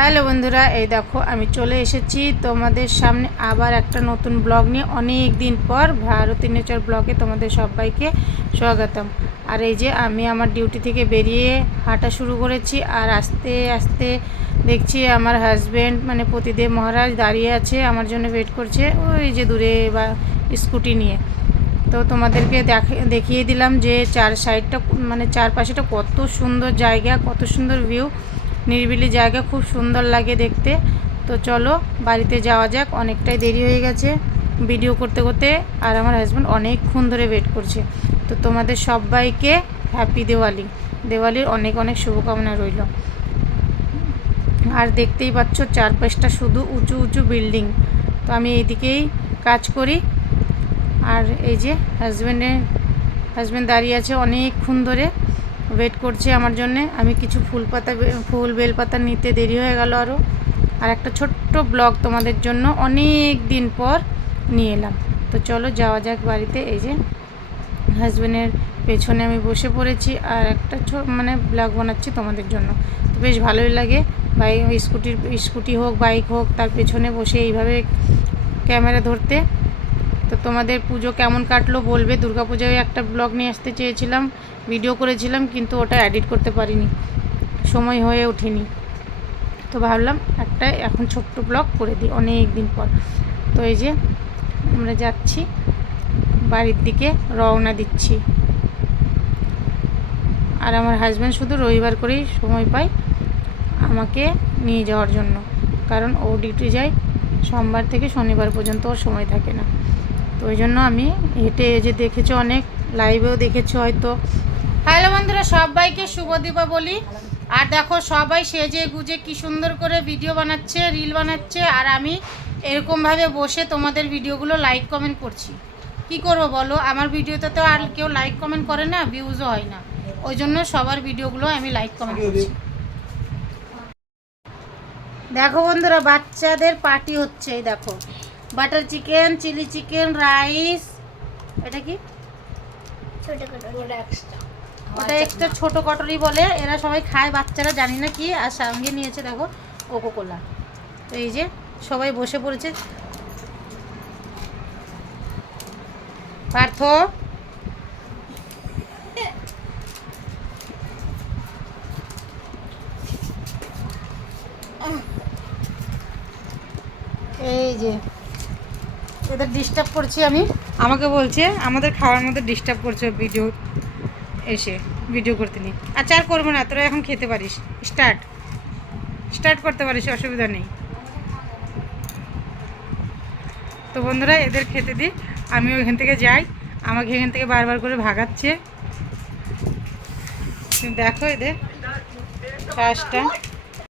Hello বন্ধুরা, এই দেখো আমি চলে এসেছি তোমাদের সামনে আবার একটা নতুন ব্লগ নিয়ে। অনেক দিন পর ভারতী নেচার ব্লগে তোমাদের সবাইকে স্বাগতম। আর এই যে আমি আমার ডিউটি থেকে বেরিয়ে হাঁটা শুরু করেছি, আর আস্তে আস্তে দেখছি আমার হাজব্যান্ড মানে পতিদেব মহারাজ দাঁড়িয়ে আছে, আমার জন্য ওয়েট করছে ওই যে দূরে বা স্কুটি নিয়ে। তো তোমাদেরকে দেখিয়ে দিলাম যে চারপাশেটা কত সুন্দর জায়গা, কত সুন্দর ভিউ, নিরিবিলি জায়গা, খুব সুন্দর লাগে দেখতে। তো চলো বাড়িতে যাওয়া যাক, অনেকটাই দেরি হয়ে গেছে ভিডিও করতে করতে, আর আমার হাজব্যান্ড অনেকক্ষণ ধরে ওয়েট করছে। তো তোমাদের সবাইকে হ্যাপি দিওয়ালির অনেক অনেক শুভকামনা রইল। আর দেখতেই পাচ্ছ চারপাশটা শুধু উঁচু উঁচু বিল্ডিং। তো আমি এইদিকেই কাজ করি, আর এই যে হাজব্যান্ড দাঁড়িয়ে আছে অনেকক্ষণ ধরে ওয়েট করছে আমার জন্যে। আমি কিছু ফুল বেলপাতা নিতে দেরি হয়ে গেল আরও। আর একটা ছোট্ট ব্লগ তোমাদের জন্য অনেক দিন পর নিয়ে এলাম। তো চলো যাওয়া যাক বাড়িতে। এই যে হাজব্যান্ডের পেছনে আমি বসে পড়েছি আর একটা ব্লগ বানাচ্ছি তোমাদের জন্য। তো বেশ ভালোই লাগে স্কুটি হোক বাইক হোক, তার পেছনে বসে এইভাবে ক্যামেরা ধরতে। তো তোমাদের পুজো কেমন কাটলো বলবে। দুর্গাপূজায় একটা ব্লগ নিয়ে আসতে চেয়েছিলাম, ভিডিও করেছিলাম, কিন্তু ওটা এডিট করতে পারিনি, সময় হয়ে ওঠেনি। তো ভাবলাম একটা এখন ছোট্ট ব্লগ করে দিই অনেক দিন পর। তো এই যে আমরা যাচ্ছি বাড়ির দিকে, রওনা দিচ্ছি। আর আমার হাজব্যান্ড শুধু রবিবার করেই সময় পায় আমাকে নিয়ে যাওয়ার জন্য, কারণ ও ডিউটি যায় সোমবার থেকে শনিবার পর্যন্ত, ওর সময় থাকে না। তো ওই জন্য আমি হেঁটে, যে দেখেছো অনেক লাইভেও দেখেছো হয়তো। হ্যালো বন্ধুরা, সবাইকে শুভ দীপাবলি। আর দেখো সবাই সেজে গুজে কি সুন্দর করে ভিডিও বানাচ্ছে, রিল বানাচ্ছে, আর আমি এরকমভাবে বসে তোমাদের ভিডিওগুলো লাইক কমেন্ট করছি। কি করব বলো, আমার ভিডিওতে তো আর কেউ লাইক কমেন্ট করে না, ভিউজও হয় না, ওই জন্য সবার ভিডিওগুলো আমি লাইক কমেন্ট করছি। দেখো বন্ধুরা, বাচ্চাদের পার্টি হচ্ছে। এই দেখো butter chicken, chili chicken, rice, এটা কি ওটা এক্সট্রা ছোট কটরি বলে, এরা সবাই খায় বাচ্চারা, জানি না কি। আর সঙ্গে নিয়েছে দেখো কোকোকোলা। তো এই যে সবাই বসে পড়েছে। পার্থ, এই যে এদের ডিস্টার্ব করছি আমি, আমাকে বলছে আমাদের খাওয়ার মধ্যে ডিস্টার্ব করছে ভিডিও এসে, ভিডিও করতে নেই। আচ্ছা আর করবো না, তোরা এখন খেতে পারিস, স্টার্ট করতে পারিস, অসুবিধা নেই। তো বন্ধুরা এদের খেতে দিই, আমি ওইখান থেকে যাই, আমাকে এখান থেকে বারবার করে ভাগাচ্ছে। দেখো এদের কাজটা।